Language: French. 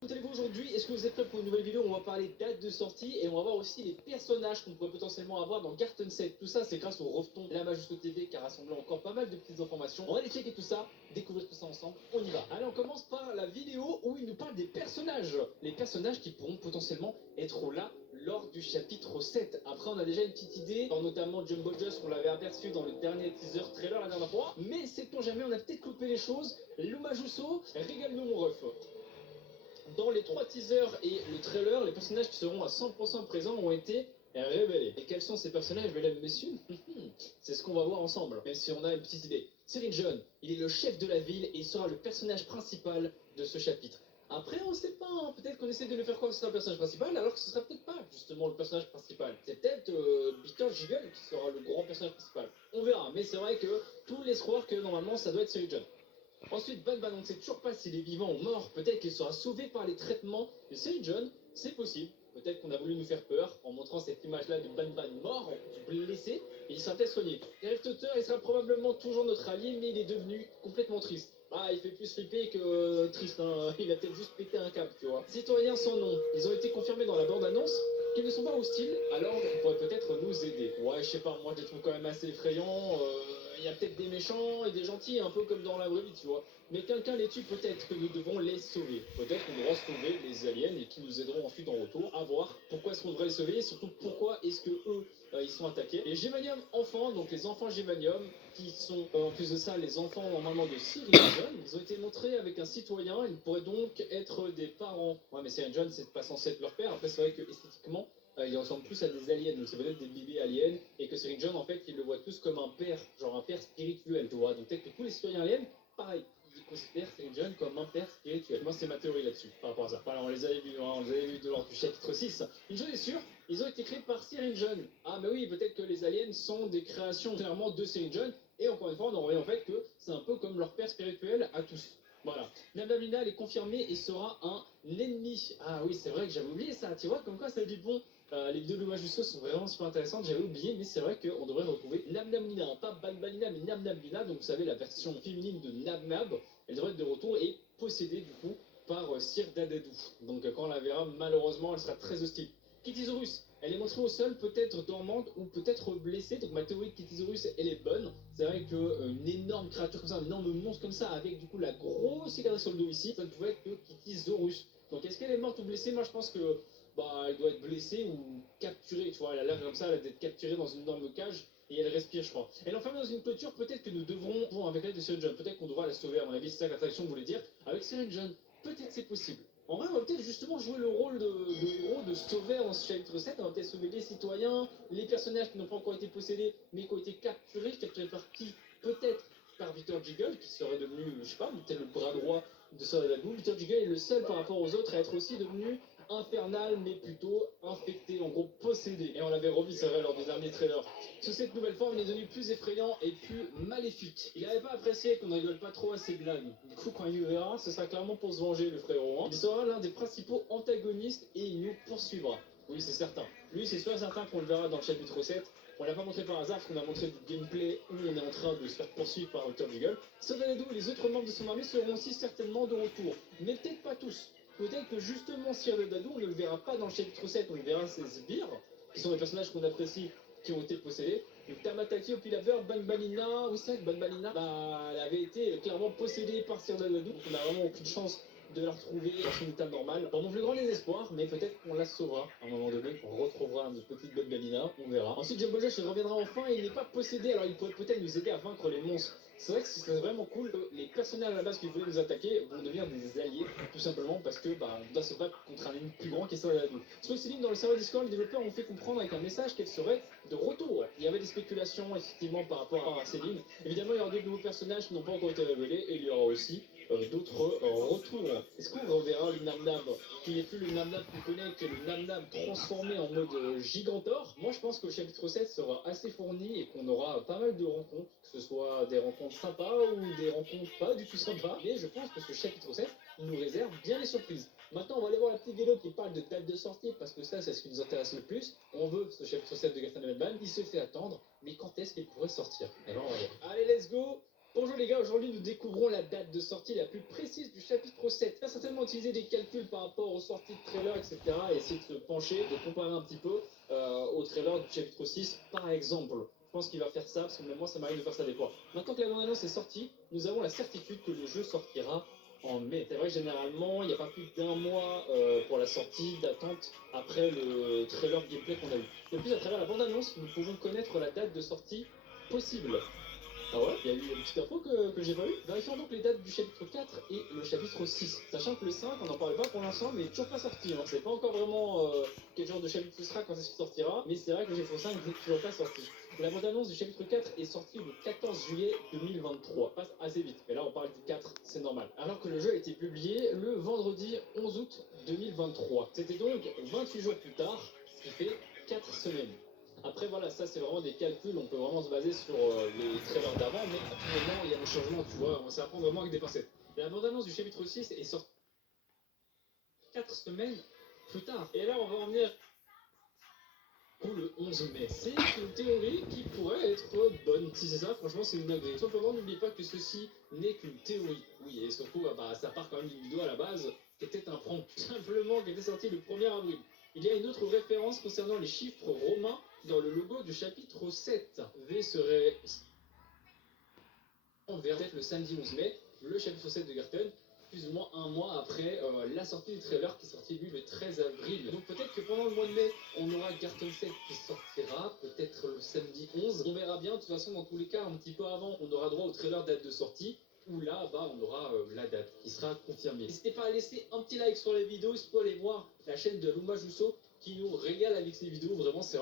Comment allez-vous aujourd'hui? Est-ce que vous êtes prêts pour une nouvelle vidéo? On va parler date de sortie et on va voir aussi les personnages qu'on pourrait potentiellement avoir dans Garten 7. Tout ça, c'est grâce au Refton La Majusto TV qui a rassemblé encore pas mal de petites informations. On va aller checker tout ça, découvrir tout ça ensemble. On y va. Allez, on commence par la vidéo où il nous parle des personnages. Les personnages qui pourront potentiellement être là lors du chapitre 7. Après, on a déjà une petite idée, notamment Jumbo Joss, on l'avait aperçu dans le dernier teaser trailer la dernière fois. Mais sait-on jamais, on a peut-être coupé les choses. Luma Jusso, régale-nous mon ref. Dans les 3 teasers et le trailer, les personnages qui seront à 100% présents ont été révélés. Et quels sont ces personnages, mesdames et messieurs? C'est ce qu'on va voir ensemble, même si on a une petite idée. Cyril John, il est le chef de la ville et il sera le personnage principal de ce chapitre. Après, on sait pas, hein, peut-être qu'on essaie de nous faire croire que ce sera le personnage principal, alors que ce sera peut-être pas justement le personnage principal. C'est peut-être Peter Giggle qui sera le grand personnage principal. On verra, mais c'est vrai que tout laisse croire que normalement ça doit être Cyril John. Ensuite, Ban Ban, on ne sait toujours pas s'il est vivant ou mort. Peut-être qu'il sera sauvé par les traitements de Cyril John. C'est possible. Peut-être qu'on a voulu nous faire peur en montrant cette image-là de Ban Ban mort, blessé, et il sera peut-être soigné. Eric Tutter, il sera probablement toujours notre allié, mais il est devenu complètement triste. Ah, il fait plus flipper que triste, hein. Il a peut-être juste pété un câble, tu vois. Citoyens sans nom, ils ont été confirmés dans la bande-annonce qu'ils ne sont pas hostiles, alors ils pourraient peut-être nous aider. Ouais, je sais pas, moi je les trouve quand même assez effrayants. Il y a peut-être des méchants et des gentils, un peu comme dans la vraie vie, tu vois. Mais quelqu'un les tue, peut-être que nous devons les sauver. Peut-être qu'on devra sauver les aliens et qui nous aideront ensuite en retour à voir pourquoi est-ce qu'on devrait les sauver et surtout pourquoi est-ce que eux ils sont attaqués. Les Gémanium enfants, donc les enfants Gémanium, qui sont en plus de ça les enfants normalement de Cyril John, ils ont été montrés avec un citoyen, ils pourraient donc être des parents. Ouais, mais Cyril John, c'est pas censé être leur père. Après, c'est vrai que esthétiquement, ils ressemblent plus à des aliens, donc c'est peut-être des bébés aliens, et que Cyril John, en fait, il le voit tous comme un père, genre un père spirituel, tu vois. Donc peut-être que tous les citoyens aliens, pareil, ils considèrent Cyril John comme un père spirituel. Moi, c'est ma théorie là-dessus, par rapport à ça. Voilà, on les avait vus, hein, on les avait vus lors du chapitre 6. Une chose est sûre, ils ont été créés par Cyril John. Ah, mais oui, peut-être que les aliens sont des créations clairement de Cyril John, et encore une fois, on en revient en fait que c'est un peu comme leur père spirituel à tous. Voilà. Namdamina est confirmé et sera un ennemi. Ah oui, c'est vrai que j'avais oublié ça. Tu vois, comme quoi ça a du bon. Les vidéos de l'hommage du saut sont vraiment super intéressantes. J'avais oublié, mais c'est vrai qu'on devrait retrouver Namnamnina. Pas Balbalina, mais Namnamnina. Donc vous savez, la version féminine de Nabnab. Elle devrait être de retour et possédée du coup par Sir Dadadou. Donc quand on la verra, malheureusement, elle sera très hostile. Kitizorus, elle est montrée au sol, peut-être dormante ou peut-être blessée. Donc ma théorie de Kitizorus, elle est bonne. C'est vrai qu'une énorme créature comme ça, un énorme monstre comme ça, avec du coup la grosse cicatrice sur le dos ici, ça ne pouvait être que Kitizorus. Donc est-ce qu'elle est morte ou blessée? Moi je pense que elle doit être blessée ou capturée, tu vois. Elle a l'air comme ça, elle a d'être capturée dans une énorme cage et elle respire, je crois. Elle est enfermée dans une clôture, peut-être que nous devrons, avec l'aide de Cyril John, peut-être qu'on devra la sauver, à mon avis, c'est ça que l'attraction voulait dire. Avec Cyril John, peut-être c'est possible. En vrai, on va peut-être justement jouer le rôle de héros, de sauveur dans ce chapitre 7. On va peut-être sauver les citoyens, les personnages qui n'ont pas encore été possédés, mais qui ont été capturés par qui? Peut-être par Victor Jiggle, qui serait devenu, je sais pas, peut-être le bras droit de Sir Dadabou. Victor Jiggle est le seul par rapport aux autres à être aussi devenu infernal, mais plutôt infecté, en gros possédé. Et on l'avait revu, c'est vrai, lors du dernier trailer. Sous cette nouvelle forme, il est devenu plus effrayant et plus maléfique. Il n'avait pas apprécié qu'on ne rigole pas trop à ses blagues. Du coup, quand il nous verra, ce sera clairement pour se venger, le frérot. Hein. Il sera l'un des principaux antagonistes et il nous poursuivra. Oui, c'est certain. Lui, c'est sûr et certain qu'on le verra dans le chapitre 7. On l'a pas montré par hasard, parce qu'on a montré du gameplay où on est en train de se faire poursuivre par Dr. Jiggle. Sodanado et les autres membres de son armée seront aussi certainement de retour. Mais peut-être pas tous. Peut-être que justement Sir Dadou, on ne le verra pas dans le chapitre 7, on le verra ses sbires, qui sont des personnages qu'on apprécie, qui ont été possédés. Donc Tamataki, Opilaver, Banbalina, oui c'est vrai que Banbalina, elle avait été clairement possédée par Sir Dadou, donc on n'a vraiment aucune chance de la retrouver dans son état normal. Dans mon plus grand désespoir, mais peut-être qu'on la sauvera à un moment donné, qu'on retrouvera notre petite Banbalina, on verra. Ensuite Jumbo Josh reviendra enfin et il n'est pas possédé, alors il pourrait peut-être nous aider à vaincre les monstres. C'est vrai que c'est vraiment cool que les personnages à la base qui voulaient nous attaquer vont devenir des alliés, tout simplement parce que on doit se battre contre un ennemi plus grand qui est Sir Dadou. Sur Céline, dans le serveur Discord, les développeurs ont fait comprendre avec un message qu'elle serait de retour. Il y avait des spéculations effectivement par rapport à Céline. Évidemment, il y aura d'autres nouveaux personnages qui n'ont pas encore été révélés et il y aura aussi d'autres retours. Est-ce qu'on reverra le Namnam qui n'est plus le Namnam qu'on connaît, qui est le Namnam transformé en mode Gigantor? Moi, je pense que le chapitre 7 sera assez fourni et qu'on aura pas mal de rencontres, que ce soit des rencontres sympas ou des rencontres pas du tout sympas. Mais je pense que ce chapitre 7 nous réserve bien les surprises. Maintenant, on va aller voir la petite vidéo qui parle de date de sortie, parce que ça, c'est ce qui nous intéresse le plus. On veut ce chapitre 7 de Garten Ban. Il se fait attendre, mais quand est-ce qu'il pourrait sortir? Eh ben, on va voir. Allez, let's go! Bonjour les gars, aujourd'hui nous découvrons la date de sortie la plus précise du chapitre 7. On va certainement utiliser des calculs par rapport aux sorties de trailer, etc. et essayer de se pencher, de comparer un petit peu au trailer du chapitre 6 par exemple. Je pense qu'il va faire ça, parce que même moi ça m'arrive de faire ça des fois. Maintenant que la bande-annonce est sortie, nous avons la certitude que le jeu sortira en mai. C'est vrai que généralement, il n'y a pas plus d'un mois pour la sortie d'attente après le trailer gameplay qu'on a eu. De plus, à travers la bande-annonce, nous pouvons connaître la date de sortie possible. Ah ouais, il y a eu une petite info que j'ai pas eu. Vérifions donc les dates du chapitre 4 et le chapitre 6. Sachant que le 5, on n'en parle pas pour l'instant, mais il est toujours pas sorti. Hein. C'est pas encore vraiment quel genre de chapitre ce sera, quand est-ce qu'il sortira, mais c'est vrai que le chapitre 5 n'est toujours pas sorti. La bande-annonce du chapitre 4 est sortie le 14 juillet 2023. Passe assez vite, mais là on parle du 4, c'est normal. Alors que le jeu a été publié le vendredi 11 août 2023. C'était donc 28 jours plus tard, ce qui fait 4 semaines. Après, voilà, ça c'est vraiment des calculs, on peut vraiment se baser sur les trailers d'avant, mais à tout moment il y a un changement, tu vois, ça prend vraiment avec des pincettes. La bande-annonce du chapitre 6 est sortie 4 semaines plus tard. Et là, on va en venir pour le 11 mai. C'est une théorie qui pourrait être bonne. Si c'est ça, franchement, c'est une dinguerie. Simplement, n'oublie pas que ceci n'est qu'une théorie. Oui, et surtout, ça part quand même d'une vidéo à la base qui était un prank, tout simplement, qui était sorti le 1er avril. Il y a une autre référence concernant les chiffres romains dans le logo du chapitre 7. V serait vers le samedi 11 mai, le chapitre 7 de Garten, plus ou moins un mois après la sortie du trailer qui est sorti lui le 13 avril. Donc peut-être que pendant le mois de mai, on aura Garten 7 qui sortira, peut-être le samedi 11. On verra bien, de toute façon dans tous les cas, un petit peu avant, on aura droit au trailer date de sortie. Où là, on aura la date qui sera confirmée. N'hésitez pas à laisser un petit like sur les vidéos, il faut aller voir la chaîne de Luma Jusso qui nous régale avec ses vidéos, vraiment c'est